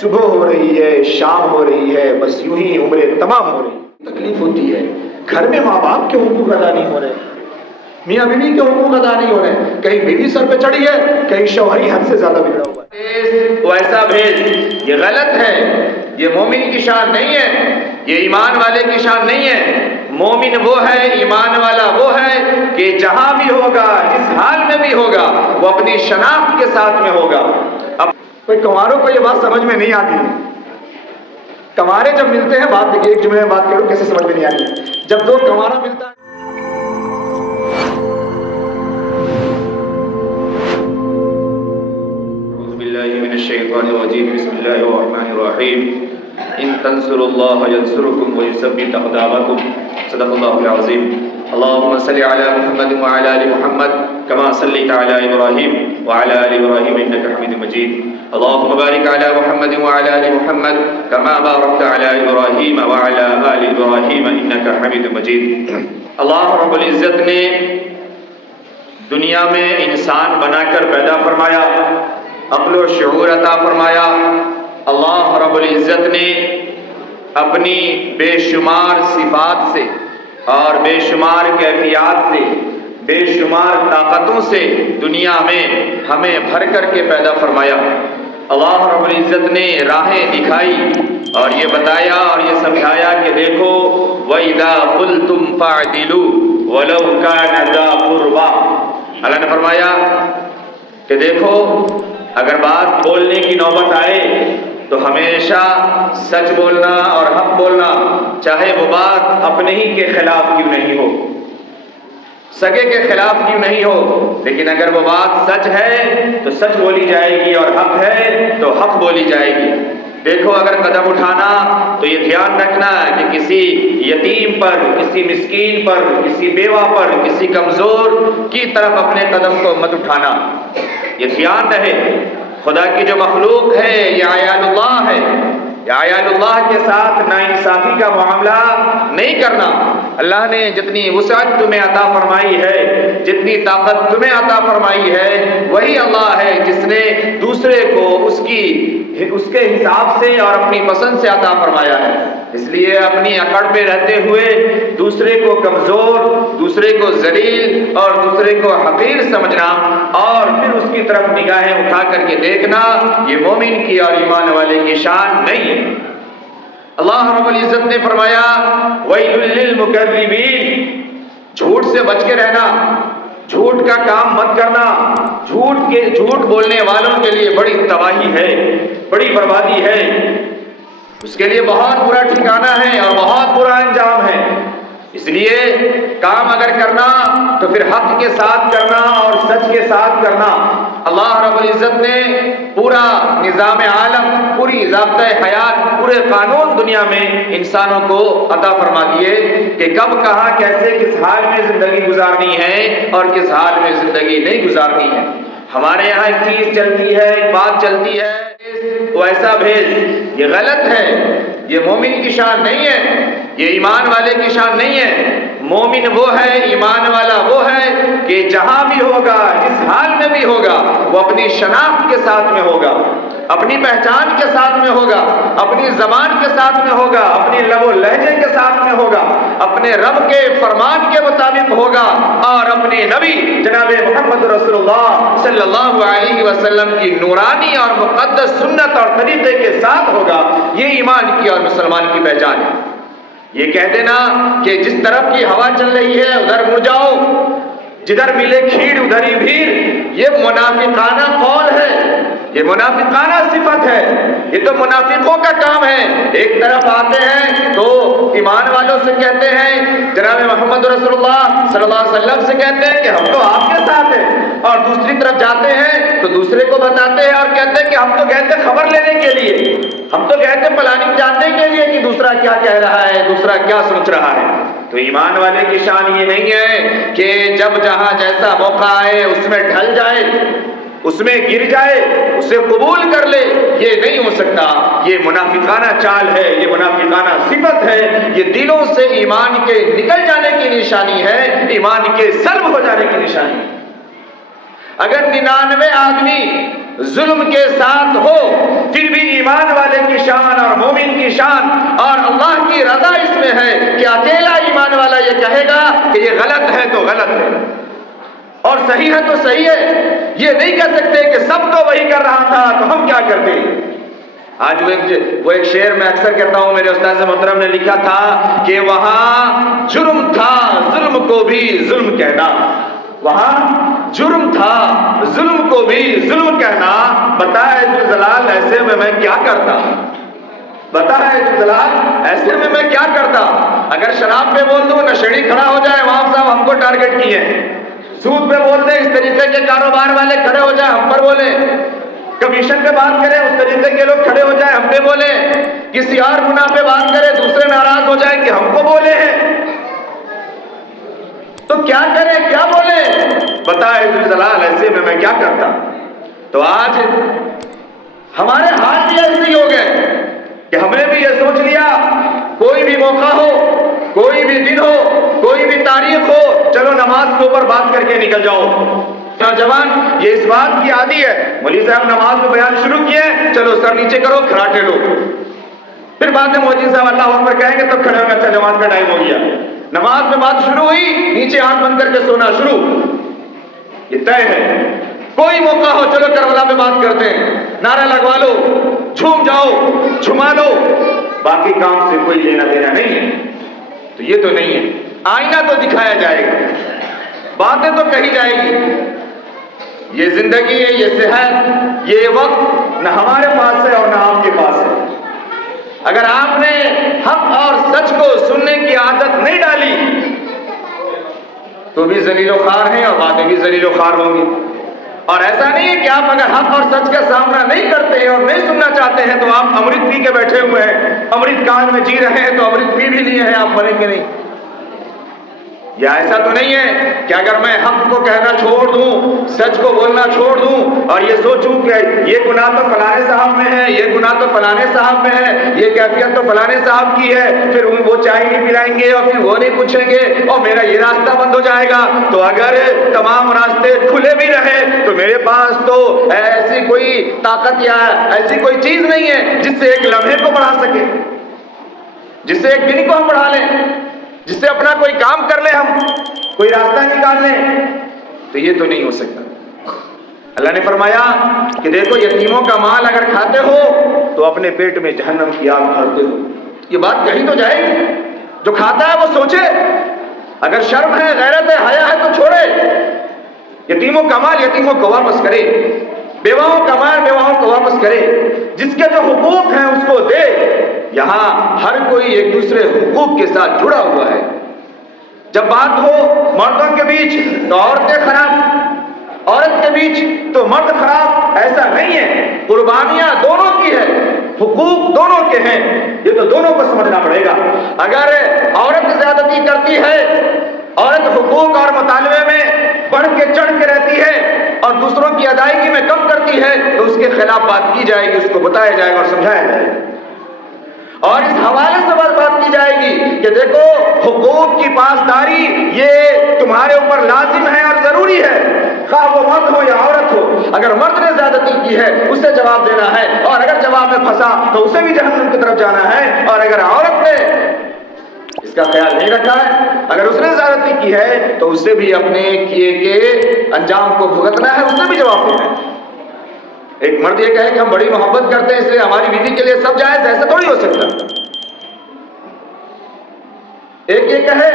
صبح ہو رہی ہے، شام ہو رہی ہے، بس یوں ہی عمریں تمام ہو رہی ہے، تکلیف ہوتی ہے۔ گھر میں ماں باپ کے حقوق ادا نہیں ہو رہے، میاں بیوی کے حقوق ادا نہیں ہو رہے، کہیں بیوی سر پہ چڑھی ہے، کہیں شوہر ہی حد سے زیادہ بگڑا ہوا ہے۔ ویسا بھیج یہ غلط ہے، یہ مومن کی شان نہیں ہے، یہ ایمان والے کی شان نہیں ہے۔ مومن وہ ہے، ایمان والا وہ ہے کہ جہاں بھی ہوگا، جس حال میں بھی ہوگا، وہ اپنی شناخت کے ساتھ میں ہوگا۔ اب کوئی کنواروں کو یہ بات سمجھ میں نہیں آتی، کنوارے جب ملتے ہیں، بات دیکھیے، ایک جملے میں بات کروں کیسے سمجھ میں نہیں آتی، جب دو کنوارا ملتا ہے من الشیطان الرجیم، بسم اللہ الرحمن الرحیم، ان تنصروا اللہ ینصرکم ویثبت اقدامکم، صدق اللہ العظیم۔ اللهم صل على محمد وعلى آل محمد كما صليت على إبراهيم وعلى آل إبراهيم إنك حميد مجيد۔ اللهم بارك على محمد وعلى آل محمد كما باركت على إبراهيم وعلى آل إبراهيم إنك حميد مجيد۔ اللہ رب العزت نے دنیا میں انسان بنا کر پیدا فرمایا، عقل و شعور عطا فرمایا۔ اللہ رب العزت نے اپنی بے شمار صفات سے اور بے شمار کیفیات سے، بے شمار طاقتوں سے دنیا میں ہمیں بھر کر کے پیدا فرمایا۔ اللہ رب العزت نے راہیں دکھائی اور یہ بتایا اور یہ سمجھایا کہ دیکھو وَإِذَا قُلْتُمْ فَاعْدِلُوا وَلَوْ كَانَ ذَا قُرْبَىٰ۔ اللہ نے فرمایا کہ دیکھو اگر بات بولنے کی نوبت آئے تو ہمیشہ سچ بولنا اور حق بولنا، چاہے وہ بات اپنے ہی کے خلاف کیوں نہیں ہو، سگے کے خلاف کیوں نہیں ہو، لیکن اگر وہ بات سچ ہے تو سچ بولی جائے گی اور حق ہے تو حق بولی جائے گی۔ دیکھو اگر قدم اٹھانا تو یہ دھیان رکھنا کہ کسی یتیم پر، کسی مسکین پر، کسی بیوہ پر، کسی کمزور کی طرف اپنے قدم کو مت اٹھانا، یہ دھیان رہے۔ خدا کی جو مخلوق ہے یہ عیال اللہ ہے، یہ عیال اللہ کے ساتھ ناانصافی کا معاملہ نہیں کرنا۔ اللہ نے جتنی وسعت تمہیں عطا فرمائی ہے، جتنی طاقت تمہیں عطا فرمائی ہے، وہی اللہ ہے جس نے دوسرے کو اس کے حساب سے اور اپنی پسند سے عطا فرمایا ہے۔ اس لیے اپنی اکڑ پہ رہتے ہوئے دوسرے کو کمزور، دوسرے کو ذلیل اور دوسرے کو حقیر سمجھنا اور پھر اس کی طرف نگاہیں اٹھا کر کے دیکھنا، یہ مومن کی اور ایمان والے کی شان نہیں ہے۔ اللہ رب العزت نے فرمایا وَيْلٌ لِّلْمُكَذِّبِينَ، جھوٹ سے بچ کے رہنا، جھوٹ کا کام مت کرنا۔ جھوٹ بولنے والوں کے لیے بڑی تباہی ہے، بڑی بربادی ہے، اس کے لیے بہت برا ٹھکانہ ہے اور بہت برا انجام ہے۔ اس لیے کام اگر کرنا تو پھر حق کے ساتھ کرنا اور سچ کے ساتھ کرنا۔ اللہ رب العزت نے پورا نظام عالم، پوری ضابطۂ حیات، پورے قانون دنیا میں انسانوں کو عطا فرما دیے کہ کب کہاں کیسے کس حال میں زندگی گزارنی ہے اور کس حال میں زندگی نہیں گزارنی ہے۔ ہمارے یہاں ایک چیز چلتی ہے، ایک بات چلتی ہے، ویسا بھیج، یہ غلط ہے، یہ مومن کی شان نہیں ہے، یہ ایمان والے کی شان نہیں ہے۔ مومن وہ ہے، ایمان والا وہ ہے کہ جہاں بھی ہوگا، جس حال میں بھی ہوگا، وہ اپنی شناخت کے ساتھ میں ہوگا، اپنی پہچان کے ساتھ میں ہوگا، اپنی زبان کے ساتھ میں ہوگا، اپنی لب و لہجے کے ساتھ میں ہوگا، اپنے رب کے فرمان کے مطابق ہوگا اور اپنے نبی جناب محمد رسول اللہ صلی اللہ علیہ وسلم کی نورانی اور مقدس سنت اور طریقے کے ساتھ ہوگا۔ یہ ایمان کی اور مسلمان کی پہچان ہے۔ یہ کہہ دینا کہ جس طرف کی ہوا چل رہی ہے ادھر مڑ جاؤ، جدھر ملے کھیڑ ادھر ہی بھیڑ، یہ منافقانہ قول ہے، یہ منافقانہ صفت ہے، یہ تو منافقوں کا کام ہے۔ ایک طرف آتے ہیں تو ایمان والوں سے کہتے ہیں، جناب محمد رسول اللہ صلی اللہ علیہ وسلم سے کہتے ہیں کہ ہم تو آپ کے ساتھ ہیں، اور دوسری طرف جاتے ہیں تو دوسرے کو بتاتے ہیں اور کہتے ہیں کہ ہم تو گئے تھے خبر لینے کے لیے، ہم تو گئے تھے پلاننگ جاننے کے لیے کہ دوسرا کیا کہہ رہا ہے، دوسرا کیا سوچ رہا ہے۔ تو ایمان والے کی شان یہ نہیں ہے کہ جب جہاں جیسا موقع آئے اس میں ڈھل جائے، اس میں گر جائے، اسے قبول کر لے، یہ نہیں ہو سکتا۔ یہ منافقانہ چال ہے، یہ منافقانہ صفت ہے، یہ دلوں سے ایمان کے نکل جانے کی نشانی ہے، ایمان کے سلب ہو جانے کی نشانی ہے۔ اگر 99 آدمی ظلم کے ساتھ ہو پھر بھی ایمان والے کی شان اور مومن کی شان اور اللہ کی رضا اس میں ہے کہ اکیلا ایمان والا یہ کہے گا کہ یہ غلط ہے تو غلط ہے اور صحیح ہے تو صحیح ہے. یہ نہیں کہہ سکتے کہ سب تو وہی کر رہا تھا تو ہم کیا کرتے. آج وہ ایک شعر میں اکثر کہتا ہوں, میرے استاد محترم نے لکھا تھا کہ وہاں جرم تھا ظلم کو بھی ظلم کہنا, وہاں جرم تھا ظلم کو بھی ظلم کہنا. بتا ہے جلال ایسے میں کیا کرتا, بتا ہے جلال ایسے میں کیا کرتا. اگر شراب پہ بول دوں نشیڑی کھڑا ہو جائے وہاں صاحب ہم کو ٹارگٹ کیے, سود پہ بول دیں اس طریقے کے کاروبار والے کھڑے ہو جائے ہم پر بولے, کمیشن پہ بات کریں اس طریقے کے لوگ کھڑے ہو جائے ہم پہ بولے, کسی اور گناہ پہ بات کریں دوسرے ناراض ہو جائے کہ ہم کو بولے ہیں. تو کیا کریں کیا بولے, بتائے جلال ایسے میں کیا کرتا. تو آج ہمارے ہاتھ بھی ایسے ہی ہو گئے کہ ہم نے بھی یہ سوچ لیا کوئی بھی موقع ہو, کوئی بھی دن ہو, کوئی بھی تاریخ ہو, چلو نماز کے اوپر بات کر کے نکل جاؤ. نوجوان یہ اس بات کی عادی ہے, مولوی صاحب نماز میں بیان شروع کیے, چلو سر نیچے کرو کھراٹے لو, پھر بعد میں مولوی صاحب اللہ اکبر کہیں گے تب کھڑے ہوں گے, اچھا جماعت کا ٹائم ہو گیا. نماز میں بات شروع ہوئی نیچے آنکھ بند کر کے سونا شروع. یہ طے ہے کوئی موقع ہو چلو کربلا پہ بات کرتے ہیں, نعرہ لگوا لو, جھوم جاؤ, جھما لو, باقی کام سے کوئی لینا دینا نہیں ہے. تو یہ تو نہیں ہے, آئینہ تو دکھایا جائے گا, باتیں تو کہی جائے گی. یہ زندگی ہے, یہ صحت, یہ وقت نہ ہمارے پاس ہے اور نہ آپ کے پاس ہے. اگر آپ نے حق اور سچ کو سننے کی عادت نہیں ڈالی تو بھی ذلیل و خوار ہیں اور باتیں بھی ذلیل و خوار ہوں گی. اور ایسا نہیں ہے کہ آپ اگر حق اور سچ کا سامنا نہیں کرتے ہیں اور نہیں سننا چاہتے ہیں تو آپ امرت پی کے بیٹھے ہوئے ہیں, امرت کان میں جی رہے ہیں تو امرت پی بھی لیے ہیں آپ مریں گے نہیں. یا ایسا تو نہیں ہے کہ اگر میں حق کو کہنا چھوڑ دوں, سچ کو بولنا چھوڑ دوں اور یہ سوچوں کہ یہ گناہ تو فلانے صاحب میں ہے, یہ گناہ تو فلانے صاحب میں ہے, یہ کیفیت تو فلانے صاحب کی ہے, پھر وہ چائے نہیں پلائیں گے اور پھر وہ نہیں پوچھیں گے اور میرا یہ راستہ بند ہو جائے گا. تو اگر تمام راستے کھلے بھی رہے تو میرے پاس تو ایسی کوئی طاقت یا ایسی کوئی چیز نہیں ہے جس سے ایک لمحے کو بڑھا سکے, جس سے ایک دن کو ہم بڑھا لیں, جس سے اپنا کوئی کام کر لیں, ہم کوئی راستہ نکال لیں. تو یہ تو نہیں ہو سکتا. اللہ نے فرمایا کہ دیکھو یتیموں کا مال اگر کھاتے ہو تو اپنے پیٹ میں جہنم کی آگ بھرتے ہو. یہ بات کہیں تو جائے گی, جو کھاتا ہے وہ سوچے, اگر شرم ہے, غیرت ہے, حیا ہے تو چھوڑے. یتیموں کا مال یتیموں کو واپس کرے, بیواؤں کا مال بیواؤں کو واپس کرے, جس کے جو حقوق ہیں اس کو دے. یہاں ہر کوئی ایک دوسرے حقوق کے ساتھ جڑا ہوا ہے. جب بات ہو مردوں کے بیچ تو عورتیں خراب, عورت کے بیچ تو مرد خراب, ایسا نہیں ہے. قربانیاں دونوں کی ہے, حقوق دونوں کے ہیں, یہ تو دونوں کو سمجھنا پڑے گا. اگر عورت زیادتی کرتی ہے, عورت حقوق اور مطالبے میں بڑھ کے چڑھ کے رہتی ہے اور دوسروں کی ادائیگی میں کم کرتی ہے تو اس کے خلاف بات کی جائے گی, اس کو بتایا جائے گا اور سمجھایا جائے گا. اور اس حوالے سے بات کی جائے گی کہ دیکھو حقوق کی پاسداری یہ تمہارے اوپر لازم ہے اور ضروری ہے, خواہ وہ مرد ہو یا عورت ہو. اگر مرد نے زیادتی کی ہے اسے جواب دینا ہے, اور اگر جواب میں پھنسا تو اسے بھی جہنم کی طرف جانا ہے. اور اگر عورت نے اس کا خیال نہیں رکھا ہے, اگر اس نے زیادتی کی ہے تو اسے بھی اپنے کیے کے انجام کو بھگتنا ہے, اسے بھی جواب دینا ہے. ایک مرد یہ کہے کہ ہم بڑی محبت کرتے ہیں اس لیے ہماری بیوی کے لیے سب جائز, ایسا تھوڑی ہو سکتا. ایک یہ کہے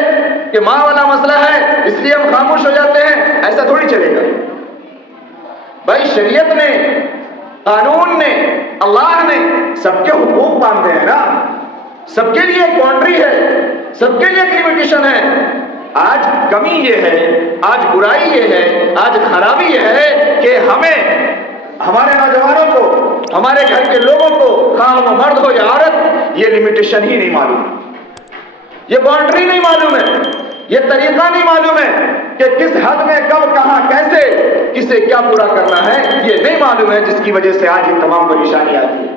کہ ماں والا مسئلہ ہے اس لیے ہم خاموش ہو جاتے ہیں, ایسا تھوڑی چلے گا. بھائی شریعت نے, قانون نے, اللہ نے سب کے حقوق باندھے ہیں نا, سب کے لیے ایک باؤنڈری ہے, سب کے لیے ایک لمیٹیشن ہے. آج کمی یہ ہے, آج برائی یہ ہے, آج خرابی یہ ہے کہ ہمیں, ہمارے نوجوانوں کو, ہمارے گھر کے لوگوں کو, خواہ وہ مرد ہو یا عورت, یہ لمیٹیشن ہی نہیں معلوم, یہ باؤنڈری نہیں معلوم ہے, یہ طریقہ نہیں معلوم ہے کہ کس حد میں کب کہاں کیسے کسے کیا پورا کرنا ہے, یہ نہیں معلوم ہے, جس کی وجہ سے آج یہ تمام پریشانی آتی ہے.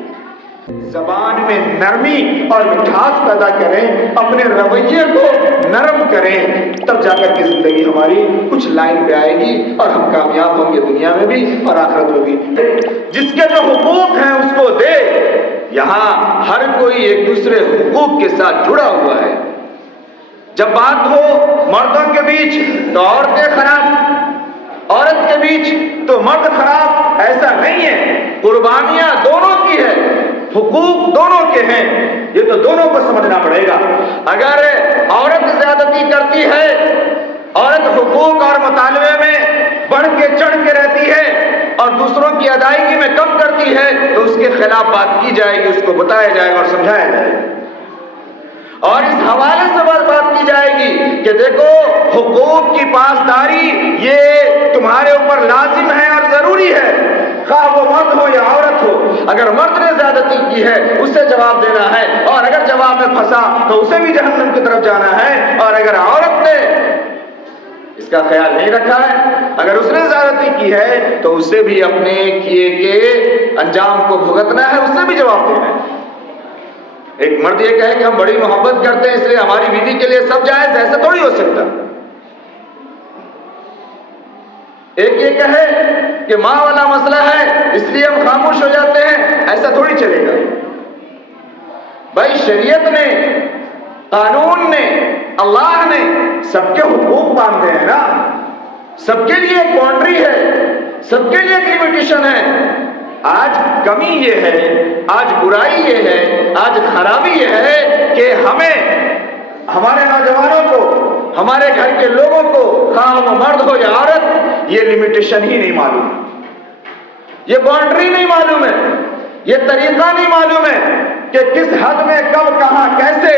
زبان میں نرمی اور مٹھاس پیدا کریں، اپنے رویے کو نرم کریں، تب جا کر کے زندگی ہماری کچھ لائن پہ آئے گی اور ہم کامیاب ہوں گے دنیا میں بھی اور آخرت میں بھی۔ جس کے جو حقوق ہیں اس کو دے۔ یہاں ہر کوئی ایک دوسرے حقوق کے ساتھ جڑا ہوا ہے۔ جب بات ہو مردوں کے بیچ تو عورتیں خراب، عورت کے بیچ تو مرد خراب، ایسا نہیں ہے۔ قربانیاں دونوں کی ہے، حقوق دونوں کے ہیں، یہ تو دونوں کو سمجھنا پڑے گا۔ اگر عورت زیادتی کرتی ہے، عورت حقوق اور مطالبے میں بڑھ کے چڑھ کے رہتی ہے اور دوسروں کی ادائیگی میں کم کرتی ہے تو اس کے خلاف بات کی جائے گی، اس کو بتایا جائے گا اور سمجھایا جائے گا، اور اس حوالے سے بات کی جائے گی کہ دیکھو حقوق کی پاسداری یہ تمہارے اوپر لازم ہے اور ضروری ہے، خواہ وہ مرد ہو یا عورت ہو۔ اگر مرد نے زیادتی کی ہے اسے جواب دینا ہے، اور اگر جواب میں پھنسا تو اسے بھی جہنم کی طرف جانا ہے، اور اگر عورت نے اس کا خیال نہیں رکھا ہے، اگر اس نے زیادتی کی ہے تو اسے بھی اپنے کیے کے انجام کو بھگتنا ہے، اسے بھی جواب دینا ہے۔ ایک مرد یہ کہے کہ ہم بڑی محبت کرتے ہیں اس لیے ہماری بیوی کے لیے سب جائز، ایسا تھوڑی ہو سکتا۔ ایک یہ کہے کہ ماں والا مسئلہ ہے اس لیے ہم خاموش ہو جاتے ہیں، ایسا تھوڑی چلے گا۔ بھائی شریعت نے، قانون نے، اللہ نے سب کے حقوق باندھے ہیں نا، سب کے لیے ایک باؤنڈری ہے، سب کے لیے ایک لمیٹیشن ہے۔ آج کمی یہ ہے، آج برائی یہ ہے، آج خرابی یہ ہے کہ ہمیں، ہمارے نوجوانوں کو، ہمارے گھر کے لوگوں کو، خواہ وہ مرد ہو یا عورت، یہ لمیٹیشن ہی نہیں معلوم، یہ باؤنڈری نہیں معلوم ہے، یہ طریقہ نہیں معلوم ہے کہ کس حد میں کب کہاں کیسے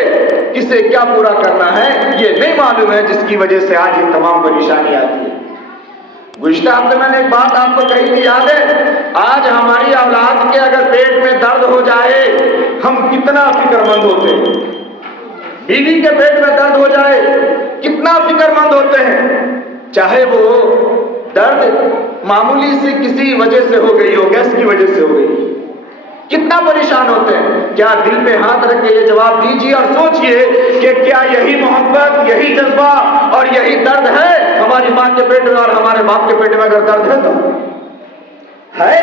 کسے کیا پورا کرنا ہے، یہ نہیں معلوم ہے، جس کی وجہ سے آج یہ تمام پریشانی آتی ہے۔ گزشتہ ہفتے میں نے ایک بات آپ کو کہی تھی، یاد ہے؟ آج ہماری اولاد کے اگر پیٹ میں درد ہو جائے ہم کتنا فکر مند ہوتے ہیں، بیوی کے پیٹ میں درد ہو جائے کتنا فکر مند ہوتے ہیں، چاہے وہ درد معمولی سی کسی وجہ سے ہو گئی ہو، گیس کی وجہ سے ہو گئی، کتنا پریشان ہوتے ہیں۔ کیا دل پہ ہاتھ رکھ کے یہ جواب دیجیے اور سوچئے کہ کیا یہی محبت، یہی جذبہ اور یہی درد ہے ہماری ماں کے پیٹ میں اور ہمارے باپ کے پیٹ میں اگر درد ہے تو ہے؟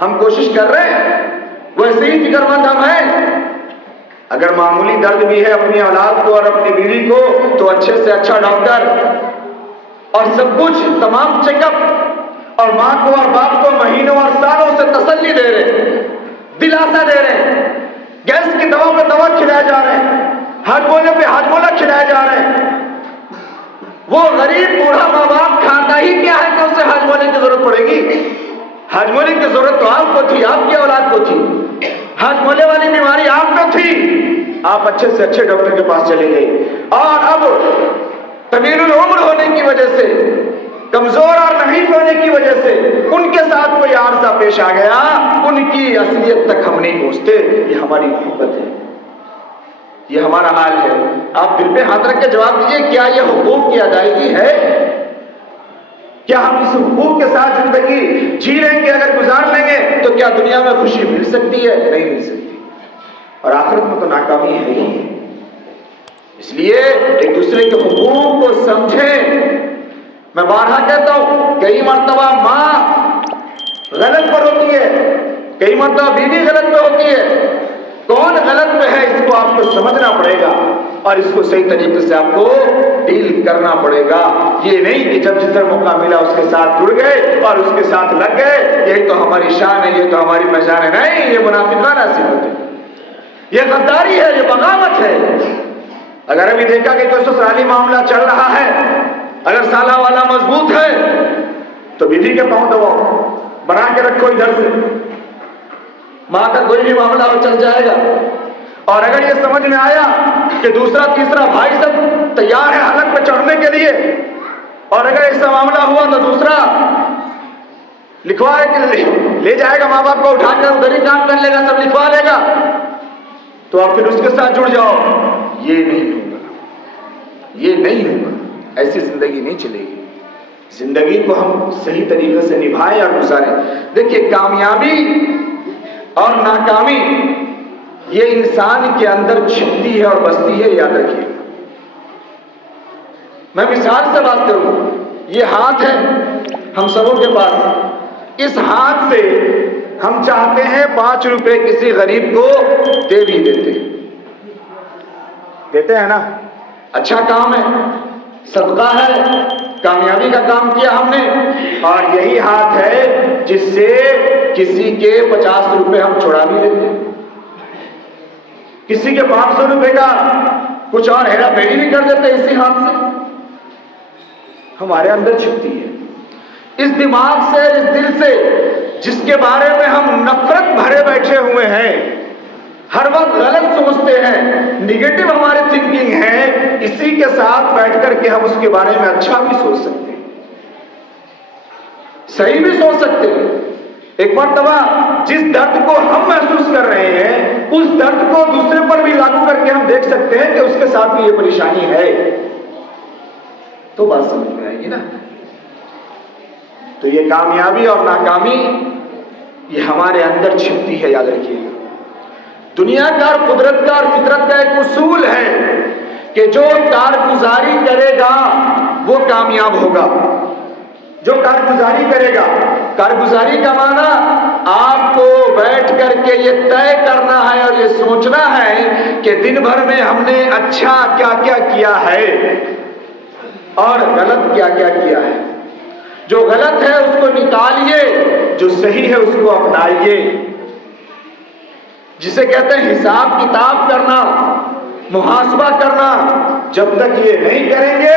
ہم کوشش کر رہے ہیں، ویسے ہی فکر مند ہم ہیں۔ اگر معمولی درد بھی ہے اپنی اولاد کو اور اپنی بیوی کو تو اچھے سے اچھا ڈاکٹر اور سب کچھ تمام چیک اپ، اور ماں کو اور باپ کو مہینوں اور سالوں سے تسلی دے رہے ہیں، دلاسا دے رہے ہیں، گیس کی دوا پہ دوا کھلائے جا رہے ہیں، ہاجمولے پہ ہاجمولہ کھلائے جا رہے ہیں۔ وہ غریب بوڑھا ماں باپ کھاتا ہی کیا ہے کہ اسے ہاجمولے کی ضرورت پڑے گی؟ ہاجمولے کی ضرورت تو آپ کو تھی، آپ کی اولاد کو تھی، ہاجمولے والی بیماری آپ کو تھی، آپ اچھے سے اچھے ڈاکٹر کے پاس چلے گئے، اور اب طویل العمر ہونے کی وجہ سے، کمزور اور نحیف ہونے کی وجہ سے ان کے ساتھ کوئی عارضہ پیش آ گیا، ان کی اصلیت تک ہم نہیں پہنچتے۔ یہ ہماری محبت ہے، یہ ہمارا حال ہے۔ آپ دل پہ ہاتھ رکھ کے جواب دیجئے، کیا یہ حقوق کی ادائیگی ہے؟ کیا ہم اس حقوق کے ساتھ زندگی جی لیں گے؟ اگر گزار لیں گے تو کیا دنیا میں خوشی مل سکتی ہے؟ نہیں مل سکتی، اور آخرت میں تو ناکامی ہے ہی۔ اس لیے ایک دوسرے کے حقوق کو سمجھیں۔ میں بارہا کہتا ہوں، کئی مرتبہ ماں غلط پر ہوتی ہے، کئی مرتبہ بیوی غلط پہ ہوتی ہے۔ کون غلط پہ ہے اس کو آپ کو سمجھنا پڑے گا، اور اس کو صحیح طریقے سے آپ کو ڈیل کرنا پڑے گا۔ یہ نہیں کہ جب جدھر موقع ملا اس کے ساتھ جڑ گئے اور اس کے ساتھ لگ گئے، یہی تو ہماری شان ہے، یہ تو ہماری پہچان ہے۔ نہیں، یہ منافقانہ صفت ہے، یہ غداری ہے، یہ بغاوت ہے۔ اگر ابھی دیکھا کہ کوئی سسرالی معاملہ چل رہا ہے، اگر سالہ والا مضبوط ہے تو بیوی کے پاؤں دباؤ، بنا کے رکھو ادھر سے، ماں کا کوئی بھی معاملہ ہو چل جائے گا۔ اور اگر یہ سمجھ میں آیا کہ دوسرا تیسرا بھائی سب تیار ہے حلق پہ چڑھنے کے لیے، اور اگر ایسا معاملہ ہوا تو دوسرا لکھوائے کہ لے جائے گا، ماں باپ کو اٹھا کر ادھر ہی کام کر لے گا، سب لکھوا لے گا، تو آپ پھر اس کے ساتھ جڑ جاؤ۔ یہ نہیں ہوگا، یہ نہیں ہوگا، ایسی زندگی نہیں چلے گی۔ زندگی کو ہم صحیح طریقے سے نبھائیں اور گزاریں۔ دیکھیے، کامیابی اور ناکامی یہ انسان کے اندر چھپتی ہے اور بستی ہے، یاد رکھیے۔ میں مثال سے بات کروں، یہ ہاتھ ہے ہم سبوں کے پاس، اس ہاتھ سے ہم چاہتے ہیں 5 روپے کسی غریب کو دے بھی دیتے ہیں نا، اچھا کام ہے، صدقہ ہے، کامیابی کا کام کیا ہم نے۔ اور یہی ہاتھ ہے جس سے کسی کے 50 روپے ہم چھڑا بھی دیتے ہیں، کسی کے 500 روپے کا کچھ اور ہیرا پھیری بھی کر دیتے اسی ہاتھ سے۔ ہمارے اندر چھپتی ہے، اس دماغ سے، اس دل سے جس کے بارے میں ہم نفرت بھرے بیٹھے ہوئے ہیں، ہر وقت غلط سوچتے ہیں، نگیٹو ہماری تھنکنگ ہے، اسی کے ساتھ بیٹھ کر کے ہم اس کے بارے میں اچھا بھی سوچ سکتے ہیں، صحیح بھی سوچ سکتے ہیں۔ ایک مرتبہ جس درد کو ہم محسوس کر رہے ہیں اس درد کو دوسرے پر بھی لاگو کر کے ہم دیکھ سکتے ہیں کہ اس کے ساتھ بھی یہ پریشانی ہے، تو بات سمجھ میں آئے گی نا۔ تو یہ کامیابی اور ناکامی یہ ہمارے اندر چھپتی ہے، یاد رکھیے۔ دنیا کا اور قدرت کا اور فطرت کا ایک اصول ہے کہ جو کارگزاری کرے گا وہ کامیاب ہوگا، جو کارگزاری کرے گا۔ کارگزاری کا معنی آپ کو بیٹھ کر کے یہ طے کرنا ہے اور یہ سوچنا ہے کہ دن بھر میں ہم نے اچھا کیا کیا کیا ہے اور غلط کیا کیا کیا ہے۔ جو غلط ہے اس کو نکالیے، جو صحیح ہے اس کو اپنائیے، جسے کہتے ہیں حساب کتاب کرنا، محاسبہ کرنا۔ جب تک یہ نہیں کریں گے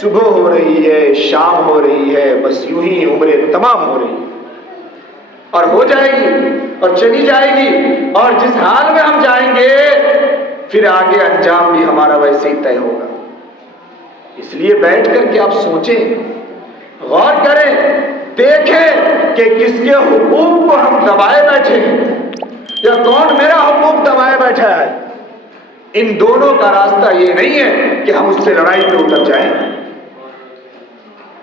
صبح ہو رہی ہے، شام ہو رہی ہے، بس یوں ہی عمریں تمام ہو رہی اور ہو جائے گی اور چلی جائے گی، اور جس حال میں ہم جائیں گے پھر آگے انجام بھی ہمارا ویسے ہی طے ہوگا۔ اس لیے بیٹھ کر کے آپ سوچیں، غور کریں، دیکھیں کہ کس کے حقوق کو ہم دبائے بیٹھے ہیں یا کون میرا حقوق دبائے بیٹھا ہے۔ ان دونوں کا راستہ یہ نہیں ہے کہ ہم اس سے لڑائی پہ اتر جائیں،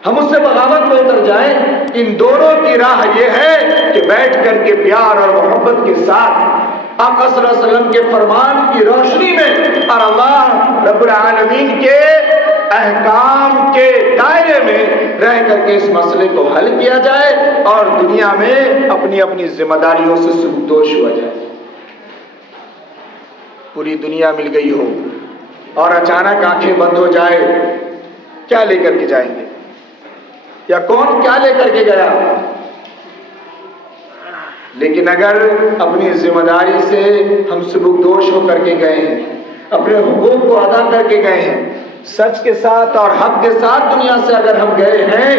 ہم اس سے بغاوت پہ اتر جائیں۔ ان دونوں کی راہ یہ ہے کہ بیٹھ کر کے پیار اور محبت کے ساتھ آقا صلی اللہ علیہ وسلم کے فرمان کی روشنی میں اور اللہ رب العالمین کے احکام کے دائرے میں رہ کر کے اس مسئلے کو حل کیا جائے اور دنیا میں اپنی اپنی ذمہ داریوں سے سبکدوش ہوا جائے۔ پوری دنیا مل گئی ہو اور اچانک آنکھیں بند ہو جائے، کیا لے کر کے جائیں گے؟ یا کون کیا لے کر کے گیا؟ لیکن اگر اپنی ذمہ داری سے ہم سبکدوش ہو کر کے گئے ہیں، اپنے حقوق کو ادا کر کے گئے ہیں، سچ کے ساتھ اور حق کے ساتھ دنیا سے اگر ہم گئے ہیں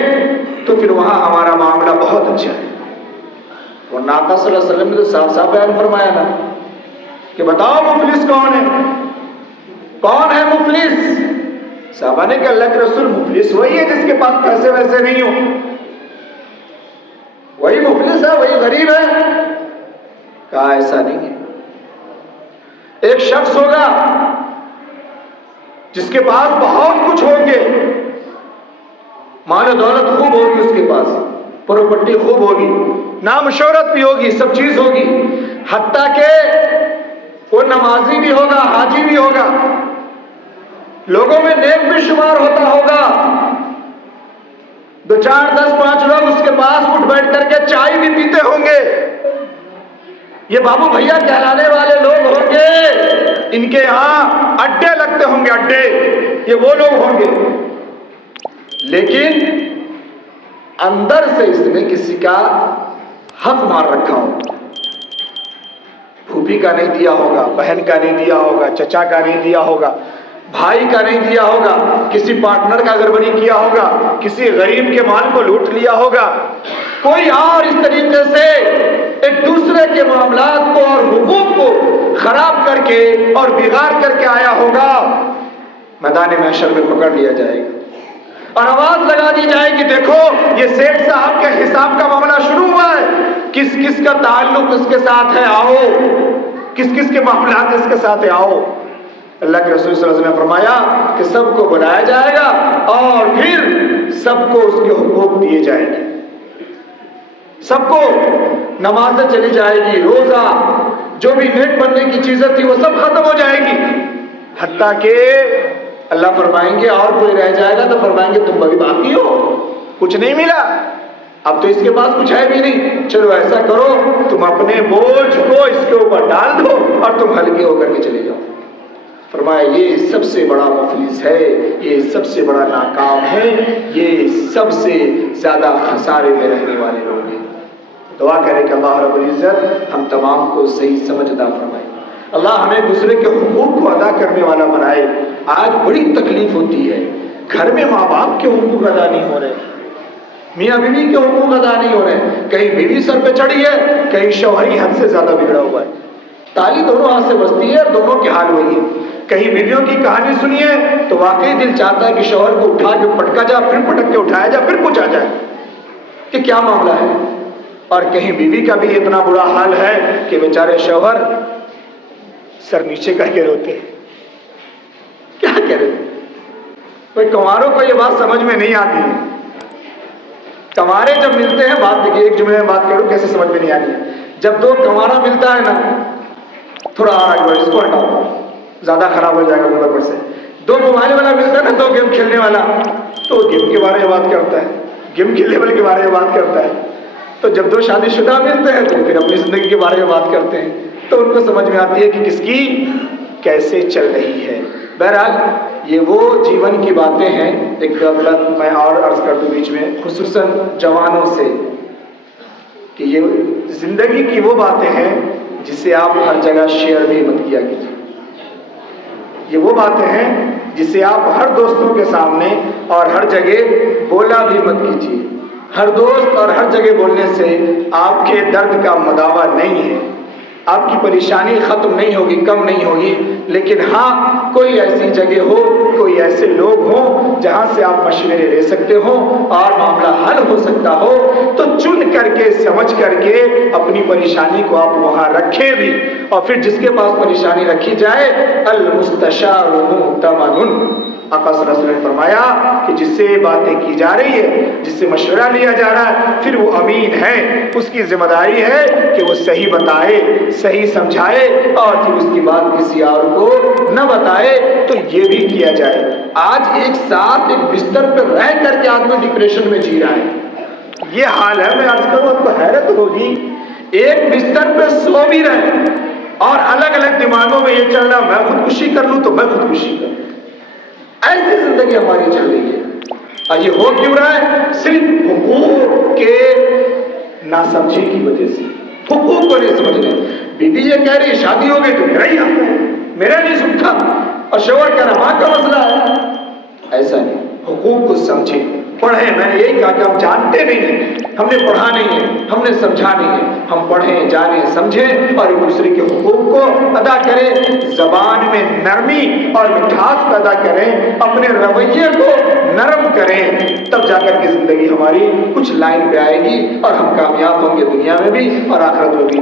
تو پھر وہاں ہمارا معاملہ بہت اچھا ہے۔ ورنہ آقا صلی اللہ علیہ وسلم نے تو صاف صاف بیان فرمایا نا کہ بتاؤ مفلس کون ہے؟ کون ہے مفلس؟ صحابہ نے کہا اللہ کے رسول مفلس وہی ہے جس کے پاس پیسے ویسے نہیں ہو، وہی مفلس ہے، وہی غریب ہے۔ کہا ایسا نہیں ہے، ایک شخص ہوگا جس کے پاس بہت کچھ ہوگے، مال و دولت خوب ہوگی، اس کے پاس پراپرٹی خوب ہوگی، نام شہرت بھی ہوگی، سب چیز ہوگی، حتیٰ کہ وہ نمازی بھی ہوگا، حاجی بھی ہوگا، لوگوں میں نیک بھی شمار ہوتا ہوگا، 2 4 10 5 لوگ اس کے پاس اٹھ بیٹھ کر کے چائے بھی پیتے ہوں گے، یہ بابو بھیا کہلانے والے لوگ ہوں گے، ان کے یہاں اڈے لگتے ہوں گے، اڈے، یہ وہ لوگ ہوں گے، لیکن اندر سے اس نے کسی کا حق مار رکھا ہوگا، پھوپھی کا نہیں دیا ہوگا، بہن کا نہیں دیا ہوگا، چچا کا نہیں دیا ہوگا، بھائی کا نہیں دیا ہوگا، کسی پارٹنر کا گڑبڑی کیا ہوگا، کسی غریب کے مال کو لوٹ لیا ہوگا، کوئی اور اس طریقے سے ایک دوسرے کے معاملات کو اور حقوق کو خراب کر کے اور بگاڑ کر کے آیا ہوگا، میدان محشر میں پکڑ لیا جائے گا اور آواز لگا دی جائے گی، دیکھو یہ سیٹھ صاحب کے حساب کا معاملہ شروع ہوا ہے، کس کس کا تعلق اس کے ساتھ ہے، آؤ، کس کس کے معاملات اس کے ساتھ ہے، آؤ۔ اللہ کے رسول صلی اللہ علیہ وسلم نے فرمایا کہ سب کو بلایا جائے گا اور پھر سب کو اس کے حقوق دیے جائیں گے۔ سب کو نمازیں چلی جائے گی، روزہ، جو بھی نیک بننے کی چیزیں تھی وہ سب ختم ہو جائے گی، حتیٰ کہ اللہ فرمائیں گے اور کوئی رہ جائے گا تو فرمائیں گے تم ابھی باقی ہو، کچھ نہیں ملا، اب تو اس کے پاس کچھ ہے بھی نہیں، چلو ایسا کرو تم اپنے بوجھ کو اس کے اوپر ڈال دو اور تم ہلکے ہو کر کے چلے جاؤ۔ فرمایا یہ سب سے بڑا مفلس ہے، یہ سب سے بڑا ناکام ہے، یہ سب سے زیادہ خسارے میں رہنے والے لوگ ہیں۔ دعا کریں کہ اللہ رب العزت ہم تمام کو صحیح سمجھ عطا فرمائے، اللہ ہمیں دوسرے کے حقوق کو ادا کرنے والا بنائے۔ آج بڑی تکلیف ہوتی ہے، گھر میں ماں باپ کے حقوق ادا نہیں ہو رہے، میاں بیوی کے حقوق ادا نہیں ہو رہے، کہیں بیوی سر پہ چڑھی ہے، کہیں شوہر ہی حد سے زیادہ بگڑا ہوا ہے، تالی دونوں ہاتھ سے بجتی ہے اور دونوں کے حال وہی ہے۔ کہیں بیویوں کی کہانی سنیے تو واقعی دل چاہتا ہے کہ شوہر کو اٹھا کے پٹکا جائے، پھر پٹک کے اٹھایا جائے، پھر پوچھا جائے کہ کیا معاملہ ہے۔ اور کہیں بیوی کا بھی اتنا برا حال ہے کہ بیچارے شوہر سر نیچے کر کے روتے ہیں، کیا کرے؟ کوئی کنواروں کو یہ بات سمجھ میں نہیں آتی ہے، کنوارے جب ملتے ہیں، بات دیکھیے ایک جملے میں بات کروں کیسے سمجھ میں نہیں آتی ہے، جب دو کنوارا ملتا ہے نا، تھوڑا اس کو ہٹاؤ زیادہ خراب ہو جائے گا اوپر پر سے، دو موبائل والا ملتا ہے نا، دو گیم کھیلنے والا، تو وہ گیم کے بارے میں بات کرتا ہے، گیم کے لیول کے بارے میں بات کرتا ہے، تو جب دو شادی شدہ ملتے ہیں تو پھر اپنی زندگی کے بارے میں بات کرتے ہیں، تو ان کو سمجھ میں آتی ہے کہ کس کی کیسے چل رہی ہے۔ بہرحال یہ وہ جیون کی باتیں ہیں، ایک غلط میں اور عرض کر دوں بیچ میں، خصوصاً جوانوں سے، کہ یہ زندگی کی وہ باتیں ہیں جسے آپ ہر جگہ شیئر بھی مت کیا کیجیے، یہ وہ باتیں ہیں جسے آپ ہر دوستوں کے سامنے اور ہر جگہ بولا بھی مت کیجیے، ہر دوست اور ہر جگہ بولنے سے آپ کے درد کا مداوا نہیں ہے، آپ کی پریشانی ختم نہیں ہوگی، کم نہیں ہوگی، لیکن ہاں کوئی ایسی جگہ ہو، کوئی ایسے لوگ ہوں جہاں سے آپ مشورے لے سکتے ہو اور معاملہ حل ہو سکتا ہو، تو چن کر کے سمجھ کر کے اپنی پریشانی کو آپ وہاں رکھیں بھی، اور پھر جس کے پاس پریشانی رکھی جائے المستشار مؤتمن، آقا صلی اللہ علیہ وسلم نے فرمایا کہ جس سے باتیں کی جا رہی ہے، جس سے مشورہ لیا جا رہا ہے، پھر وہ امین ہے، اس کی ذمہ داری ہے کہ وہ صحیح بتائے، صحیح سمجھائے، اور پھر اس کی بات کسی اور کو نہ بتائے، تو یہ بھی کیا جائے۔ آج ایک ساتھ ایک بستر پہ رہ کر کے آدمی ڈپریشن میں جی رہا ہے، یہ حال ہے۔ میں عرض کروں آپ کو حیرت ہوگی، ایک بستر پہ سو بھی رہے اور الگ الگ دماغوں میں یہ چل رہا میں خودکشی کر لوں تو میں خودکشی کروں، ایسی زندگی ہماری چل رہی ہے۔ اور یہ ہو کیوں رہا ہے؟ صرف حقوق کے ناسمجھی کی وجہ سے، حقوق کو نہیں سمجھنے۔ بیوی یہ کہہ رہی شادی ہو گئی تو میرا ہی حق ہے، میرا نہیں سنتا، اور شوہر کہہ رہا ماں کا مسئلہ ہے، ایسا نہیں۔ حقوق کو سمجھیں، پڑھیں۔ میں نے یہی کہا کہ ہم جانتے نہیں ہیں، ہم نے پڑھا نہیں ہے، ہم نے سمجھا نہیں ہے، ہم پڑھیں، جانیں، سمجھیں اور ایک دوسرے کے حقوق کو ادا کریں، زبان میں نرمی اور مٹھاس پیدا کریں، اپنے رویے کو نرم کریں، تب جا کر کے زندگی ہماری کچھ لائن پہ آئے گی اور ہم کامیاب ہوں گے دنیا میں بھی اور آخرت میں بھی۔